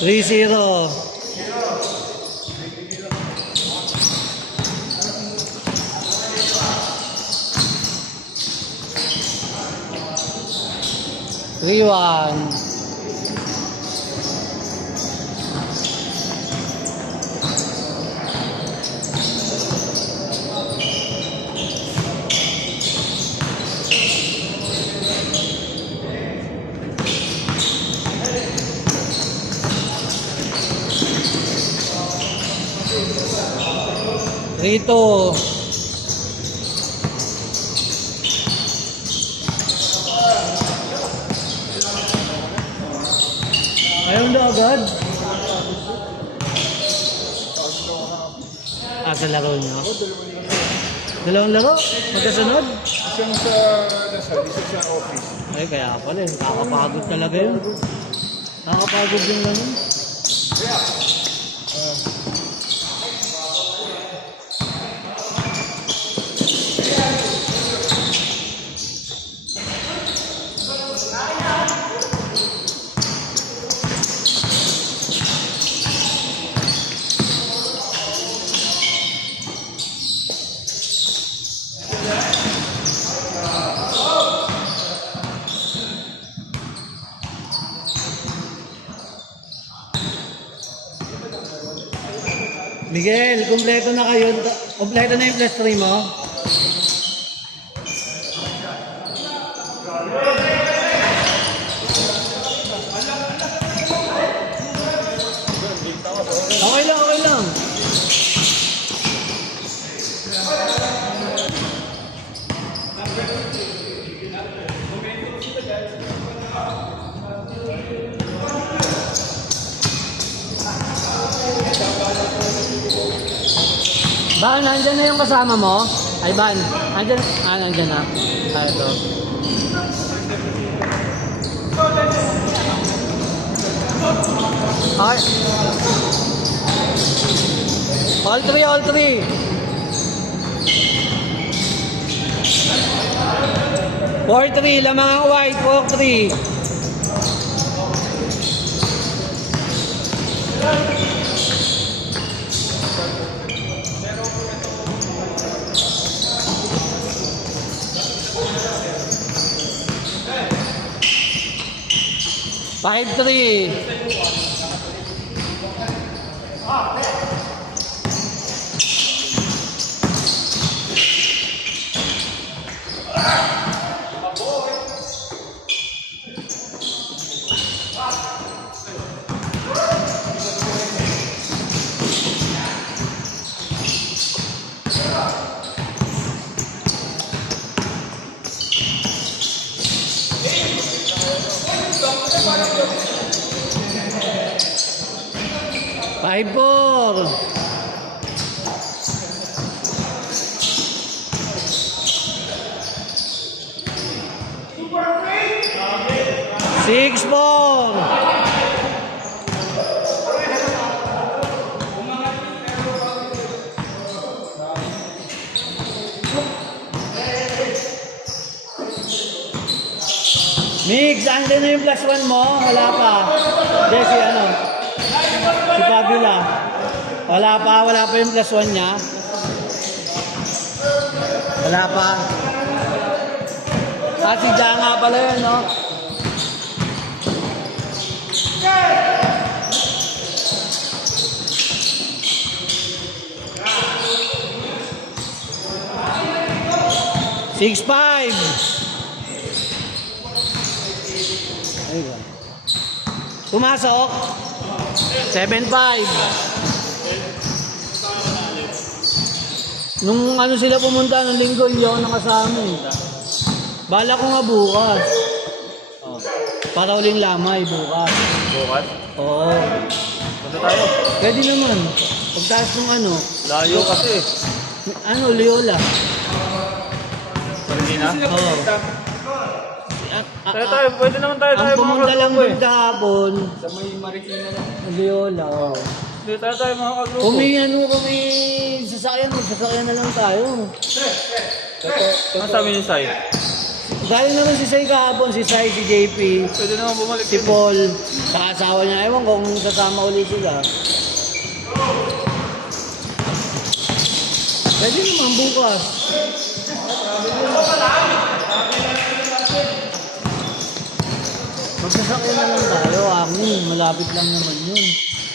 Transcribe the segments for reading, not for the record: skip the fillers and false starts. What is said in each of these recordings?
3-0. Riwan. Rito. Ayaw na agad. Sa laro niyo? Dalawang laro? Magkasunod? Isang sa Lasal, isang sa office. Ay, kaya pala. Nakakapagod talaga yun. Nakakapagod yung ganun. Miguel, kumpleto na kayo. Kumpleto na yung plus 3 mo? Okay lang, okay lang. Ban, nandyan na yung kasama mo? Ay, Ban, nandyan, nandyan na. Ito. Okay. All three, all three. 4-3, lamang ang white, 4-3. Five, 3. Five, 4. Six, 4. Mix, andun na yung plus 1 mo? Wala pa. Jesse, ano? Si Fabiola. Wala pa yung plus 1 niya. Wala pa. Si Jang nga pala yun, no? Six, 5. Ayun. Pumasok. 7-5. Nung ano sila pumunta nung linggo, hindi ako nakasama eh. Bala ko nga bukas. Oh. Para uling lamay bukas. Bukas? Oo. Punta tayo. Pwede naman. Pagtaas ng ano. Layo kasi. Ano, Leola. Hindi na? Oo. Tayo, pwede naman tayo. Ang pumunta lang doon kahapon. Sa may Marikina lang. Leola. Oh. Hindi tayo mga kagrupo. Kung may sasakyan na lang tayo. Ano sabi niyo sa'yo? Galing naman si Sai kahapon, si Sai, si JP, Pwede naman bumalik si yun. Paul, sa asawa niya. Ewan ko kung sasama ulit sila. Pwede naman bukas. Magsasakyan na lang tayo, Angin. Malapit lang naman yun.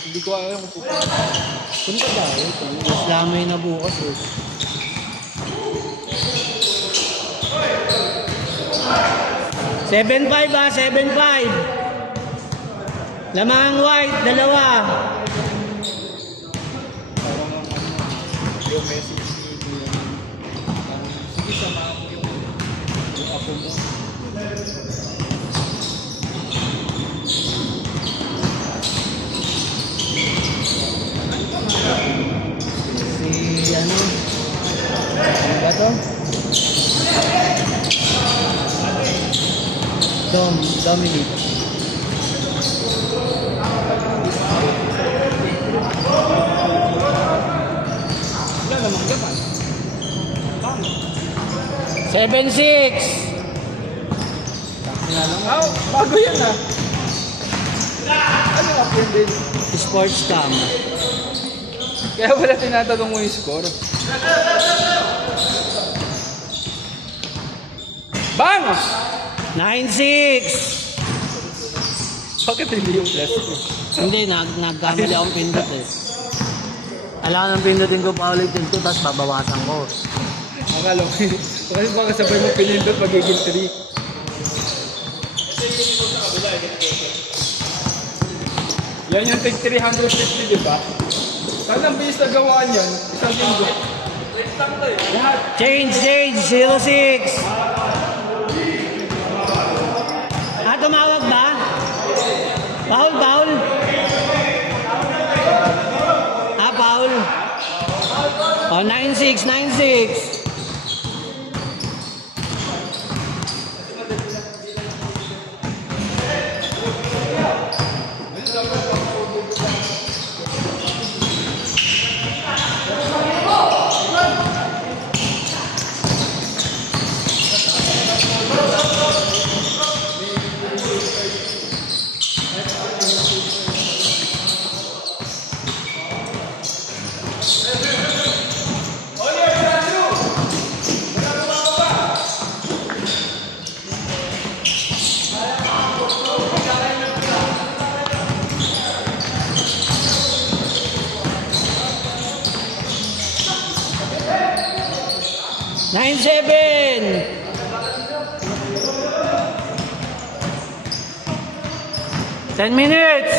Hindi ko alam kung pupunta. Punta tayo. Islamay na bukas eh. Seven five 7.5. Lamang white, dalawa. Yung message ni sige, samahan mo yung apo mo. Si ano? Ano ba to? Dominic. Wala namang gaman. Paano? 7-6. Bago yan ah. Ano app yan din? Sports cam. Kaya wala tinatanong mo yung score. Bang! 9-6. Bakit hindi yung plus? Hindi, nagkamali akong pindot eh. Alam ng pindutin ko pa ulit yung 2, tapos babawasan ko. Akala ko yun. Kasi baka sabay mo pinindot, magiging 3. Yan yung take 350, di ba? Sana ang bilis na gawaan yan, isang linggo. Lahat. Change, 0-6. Ah, tumawag ba? Paul. Ah, Paul. Oh, 9-6. Nine, 7. Ten minutes.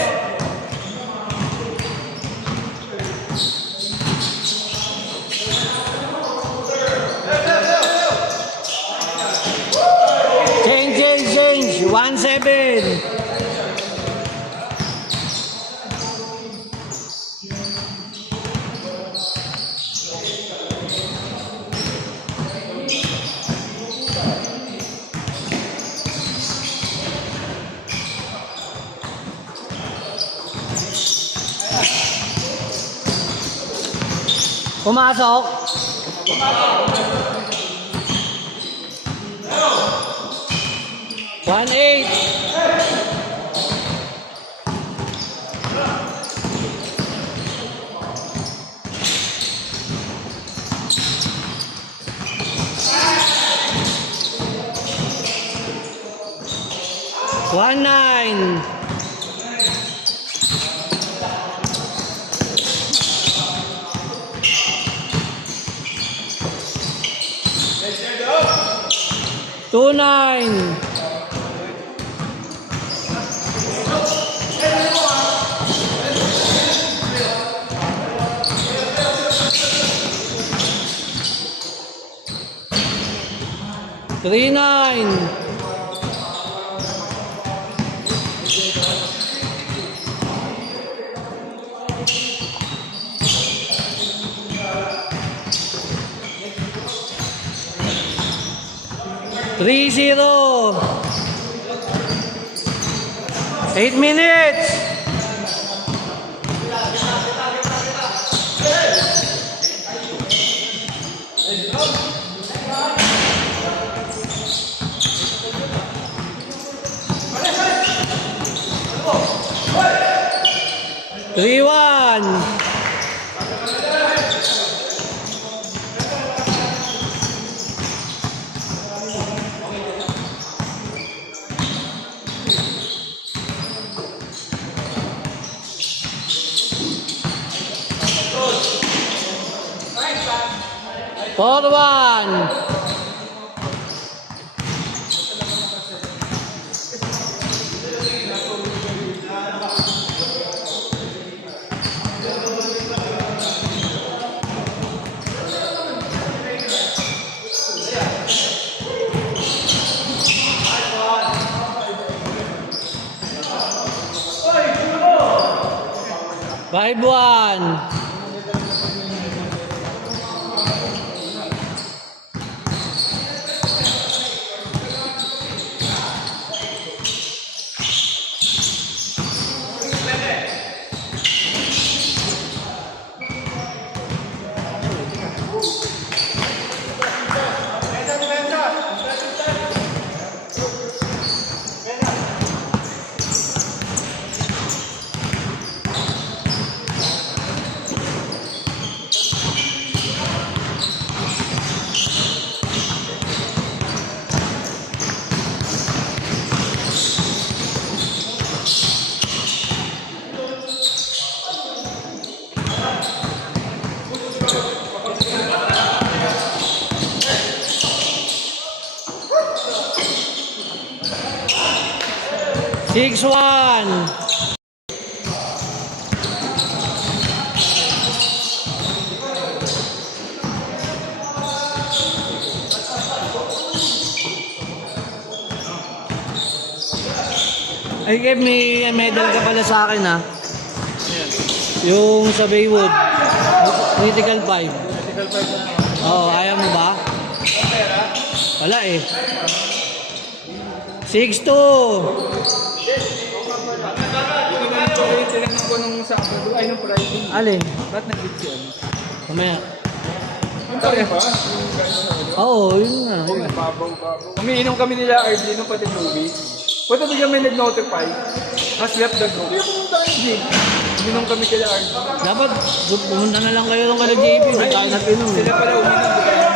Change. 1-7. Pumasok. One, 8. One, 9. Two, 9. Three, 9. Three, 0. 8 minutes. 4-1. Five one. Six one. Ay, Kev, may medal ka pala sa akin, ha? Yung sa Baywood. Critical 5. Critical 5 na. Oo, ayaw mo ba? Wala eh. 6-2. Tinignan ko nung Sabado, ay nung Friday. Alin? Ba't nag-beat siya? Mamaya. Yung pare ba? Oo, yun nga. Yun. Umiinom kami nila RG nung pati Louie. Pwede bigyan may nag-notify. Has left the group. Yung pumunta kayo Jim. Uminom kami kila RG. Dapat pumunta na lang kayo nung kala JP. Hindi tayo nag-inom. Sila pala uminom. Di ba?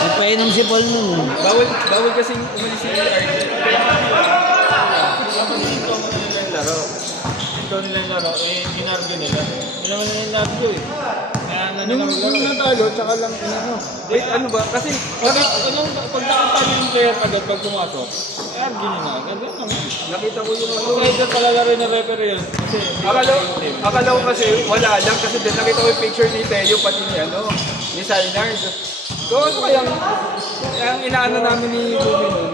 Nagpainom si Paul nun. Bawal kasing umalis si RG. Ito nila yung laro, eh, ginargo nila. Hindi naman nila yung largo eh. Kaya Nung natalo, tsaka lang ano. Wait, ano ba? Kasi, pag nakita niyo yung player agad pag pumasok, eh, argue nyo na agad. Yan naman. nakita ko yung ano. Kung ito palalaro na referee yun. Kasi, Akala ko kasi wala lang kasi din nakita ko yung picture ni Teo pati ni ano, ni Sainard. So ano kaya ang inaano namin ni Ruby nun,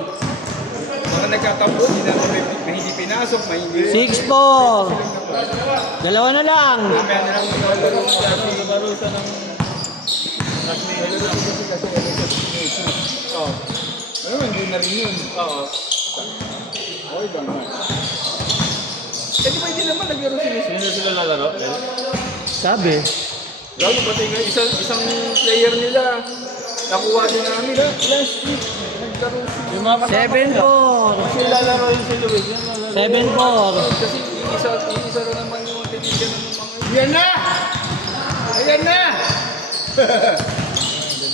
mga nagkatampo, hindi pinasok, may hindi. 6-4. Dalawa na lang. Mamaya na lang maglalaro siya. barusa ng Oo. Ano, hindi na rin yun. Oo. Okay, gano'n. Eh di ba hindi naman naglaro si Miss? hindi sila lalaro. Sabi. Lalo pati nga isang player nila, nakuha din namin. Last week, naglaro si... Yung mga kasama 7-4. kasi lalaro yun si Luis. Yan lalaro. 7-4. Kasi isa rin naman yung tinigyan ng mga... Yan na! Ayan na!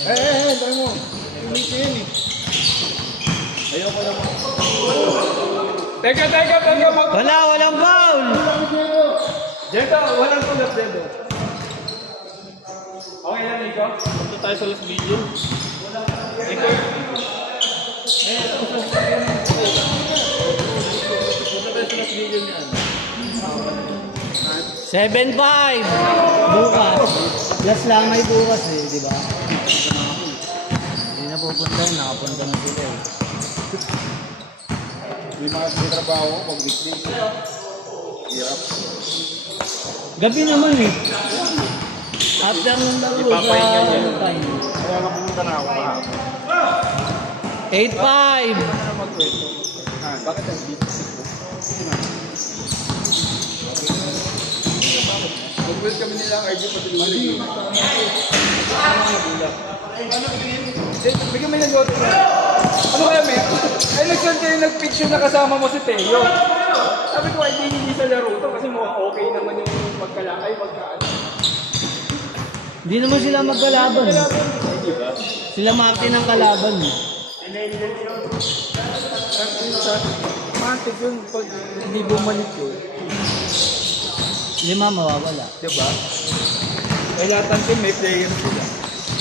Try mo. Umiti yun eh. Ayoko lang. Teka. Walang foul. Jeto, walang tulad, Jeto. Okay na, Nico? Punta tayo sa last video. Nico? Punta tayo sa last video niyan. 7-5. Bukas. Last lang may bukas eh, di ba? Hindi na pupunta yun. Nakapunta na sila eh. May trabaho pag weekly. Hirap. Gabi naman eh. After nung laro sa time. Kaya nga pumunta na ako kahapon. 8-5. Bakit nag-beat? Mag-build kami nila ang RG pati Luli. Bigyan mo yung goto. Ano kaya, May? Ay, nag-picture na kasama mo si Teo. Sabi ko, ay, hindi sa laro to kasi mukhang okay naman yung magkalakay, magkaan. Hindi naman sila magkalaban. eh. Diba? Sila Martin ang kalaban. eh. Matik yun pag hindi bumalik yun. 5 mawawala. Diba? Kaya lahat ng team may player sila.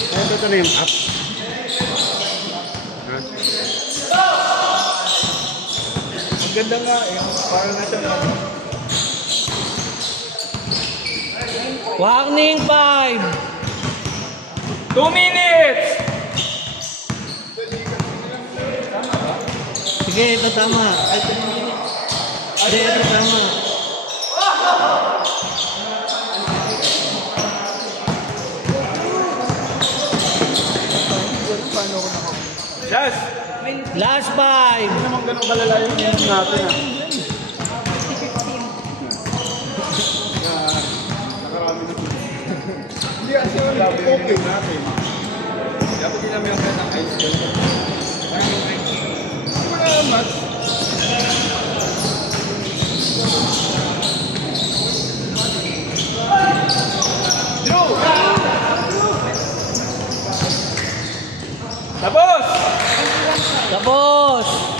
Ito na yung up. Ang ganda nga eh. Parang nasa ano. Warning 5. 2 minutes! Sige, ito tama. Hindi, ito tama. Yes! Last 5. Hindi naman ganun kalala yung game natin ah. Nakarami na. Hindi kasi okay natin. Dapat din namin yung ng ice cream. Salamat. Tapos! Tapos.